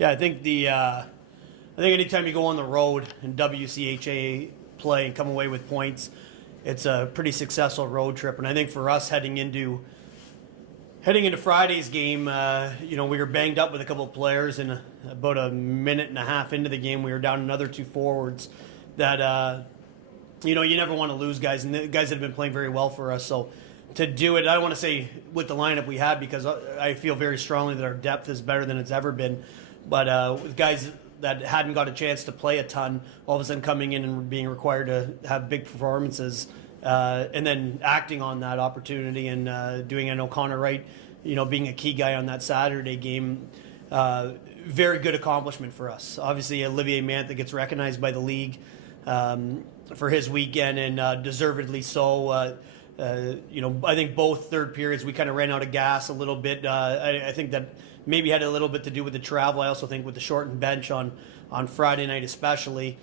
Yeah, I think anytime you go on the road in WCHA play and come away with points, it's a pretty successful road trip. And I think for us heading into Friday's game, we were banged up with a couple of players, and about a minute and a half into the game, we were down another two forwards that, you never want to lose guys, and the guys that have been playing very well for us. So to do it, I don't want to say with the lineup we had, because I feel very strongly that our depth is better than it's ever been. But with guys that hadn't got a chance to play a ton, all of a sudden coming in and being required to have big performances, and then acting on that opportunity and doing an O'Connor Wright, being a key guy on that Saturday game, very good accomplishment for us. Obviously, Olivier Mantha gets recognized by the league for his weekend, and deservedly so. I think both third periods we kind of ran out of gas a little bit. I think that maybe had a little bit to do with the travel. I also think with the shortened bench on Friday night especially,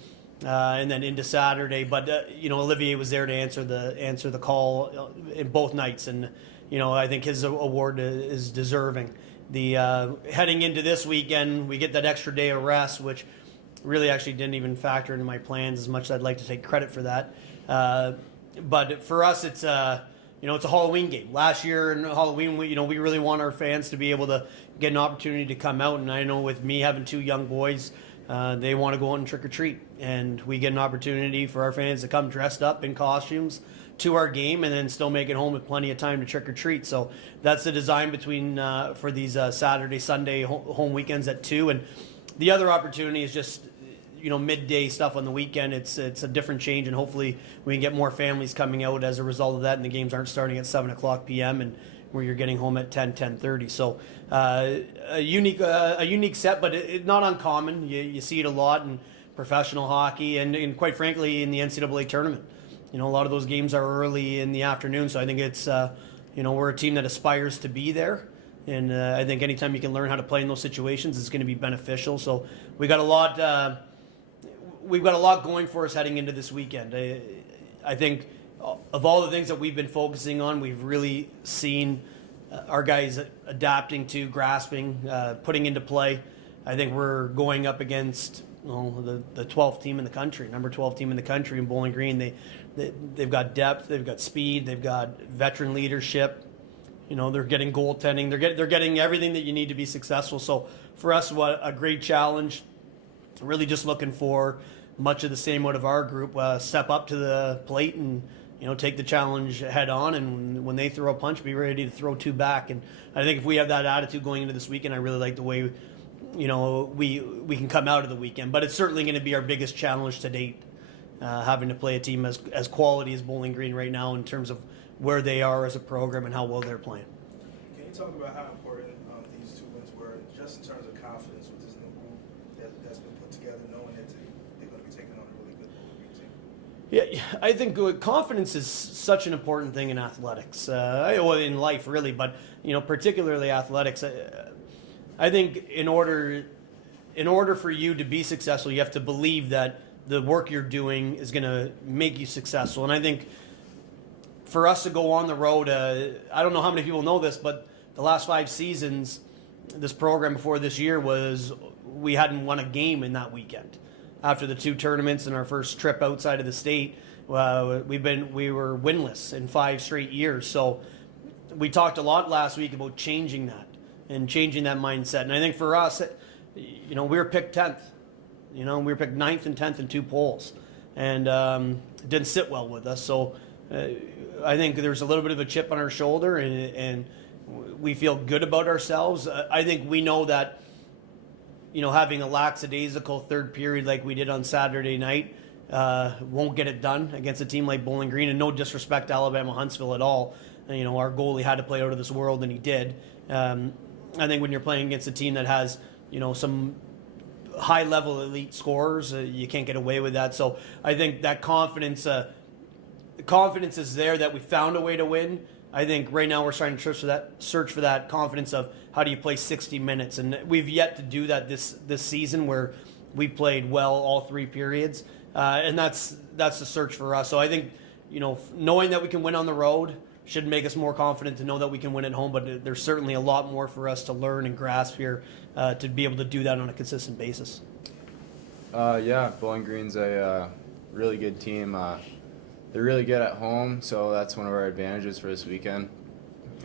and then into Saturday. But Olivier was there to answer the call in both nights, and I think his award is deserving. The heading into this weekend, we get that extra day of rest, which really actually didn't even factor into my plans as much as I'd like to take credit for that. But for us, it's it's a Halloween game. Last year in Halloween, we really want our fans to be able to get an opportunity to come out. And I know with me having two young boys, they want to go out and trick or treat, and we get an opportunity for our fans to come dressed up in costumes to our game, and then still make it home with plenty of time to trick or treat. So that's the design for these Saturday, Sunday home weekends at 2. And the other opportunity is just midday stuff on the weekend. It's a different change, and hopefully we can get more families coming out as a result of that, and the games aren't starting at 7:00 p.m. and where you're getting home at 10:30. So a unique set, but not uncommon. You see it a lot in professional hockey, and quite frankly in the NCAA tournament. A lot of those games are early in the afternoon, so I think it's we're a team that aspires to be there. And I think anytime you can learn how to play in those situations, it's going to be beneficial. So we've got a lot going for us heading into this weekend. I think of all the things that we've been focusing on, we've really seen our guys adapting to, grasping, putting into play. I think we're going up against the 12th team in the country, number 12 team in the country in Bowling Green. They've got depth, they've got speed, they've got veteran leadership. They're getting goaltending. They're getting everything that you need to be successful. So for us, what a great challenge. Really just looking for much of the same out of our group. Step up to the plate and take the challenge head on. And when they throw a punch, be ready to throw two back. And I think if we have that attitude going into this weekend, I really like the way we can come out of the weekend. But it's certainly going to be our biggest challenge to date, having to play a team as quality as Bowling Green right now in terms of where they are as a program and how well they're playing. Can you talk about how important these two wins were, just in terms of confidence with this new group that's been put together, knowing that they're going to be taking on a really good Bowling Green team? Yeah, I think confidence is such an important thing in athletics, in life really, but particularly athletics. I think in order for you to be successful, you have to believe that the work you're doing is going to make you successful. And I think for us to go on the road, I don't know how many people know this, but the last 5 seasons, this program before this year we hadn't won a game in that weekend. After the 2 tournaments and our first trip outside of the state, we were winless in 5 straight years. So we talked a lot last week about changing that and changing that mindset. And I think for us, we were picked 10th. We were picked 9th and 10th in 2 polls, and it didn't sit well with us. So I think there's a little bit of a chip on our shoulder, and we feel good about ourselves. I think we know that, having a lackadaisical third period like we did on Saturday night won't get it done against a team like Bowling Green. And no disrespect to Alabama Huntsville at all. Our goalie had to play out of this world, and he did. I think when you're playing against a team that has, some high-level elite scorers, you can't get away with that. So I think that confidence is there that we found a way to win. I think right now we're starting to search for that confidence of how do you play 60 minutes, and we've yet to do that this season, where we've played well all 3 periods, and that's the search for us. So I think knowing that we can win on the road, should make us more confident to know that we can win at home. But there's certainly a lot more for us to learn and grasp here to be able to do that on a consistent basis. Yeah, Bowling Green's a really good team. They're really good at home, so that's one of our advantages for this weekend.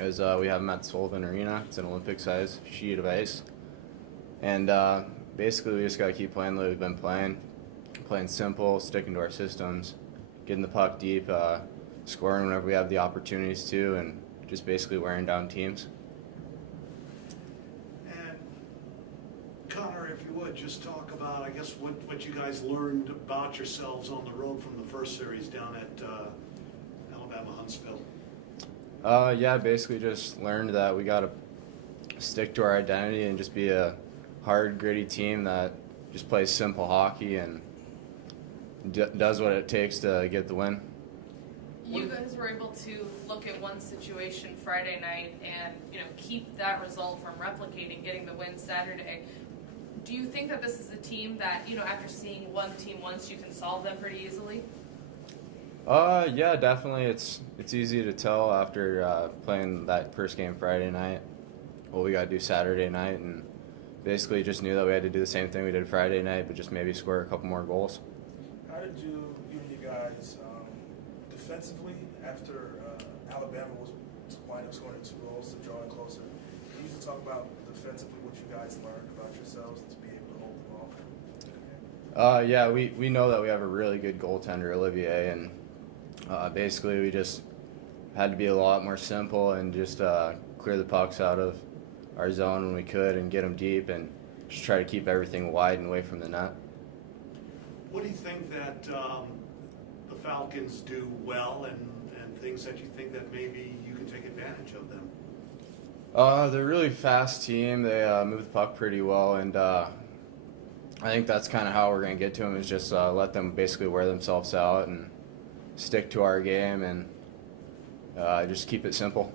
Is we have them at Sullivan Arena. It's an Olympic-sized sheet of ice, and basically we just got to keep playing the way we've been playing simple, sticking to our systems, getting the puck deep, scoring whenever we have the opportunities to, and just basically wearing down teams. And Connor, if you would, just talk about, I guess, what you guys learned about yourselves on the road from the first series down at Alabama-Huntsville. Yeah, basically just learned that we got to stick to our identity and just be a hard, gritty team that just plays simple hockey and does what it takes to get the win. You guys were able to look at one situation Friday night and, keep that result from replicating, getting the win Saturday. Do you think that this is a team that, after seeing one team once, you can solve them pretty easily? Yeah, definitely. It's easy to tell after playing that first game Friday night what we got to do Saturday night, and basically just knew that we had to do the same thing we did Friday night, but just maybe score a couple more goals. How did you and you guys defensively after Alabama was wind up scoring 2 goals to draw it closer? Can you just talk about defensively what you guys learned about yourselves to be able to hold the ball? Yeah, we know that we have a really good goaltender, Olivier, and basically we just had to be a lot more simple and just clear the pucks out of our zone when we could and get them deep and just try to keep everything wide and away from the net. What do you think that the Falcons do well and things that you think that maybe you can take advantage of them? They're a really fast team. They move the puck pretty well, and I think that's kind of how we're going to get to them, is just let them basically wear themselves out and stick to our game and just keep it simple.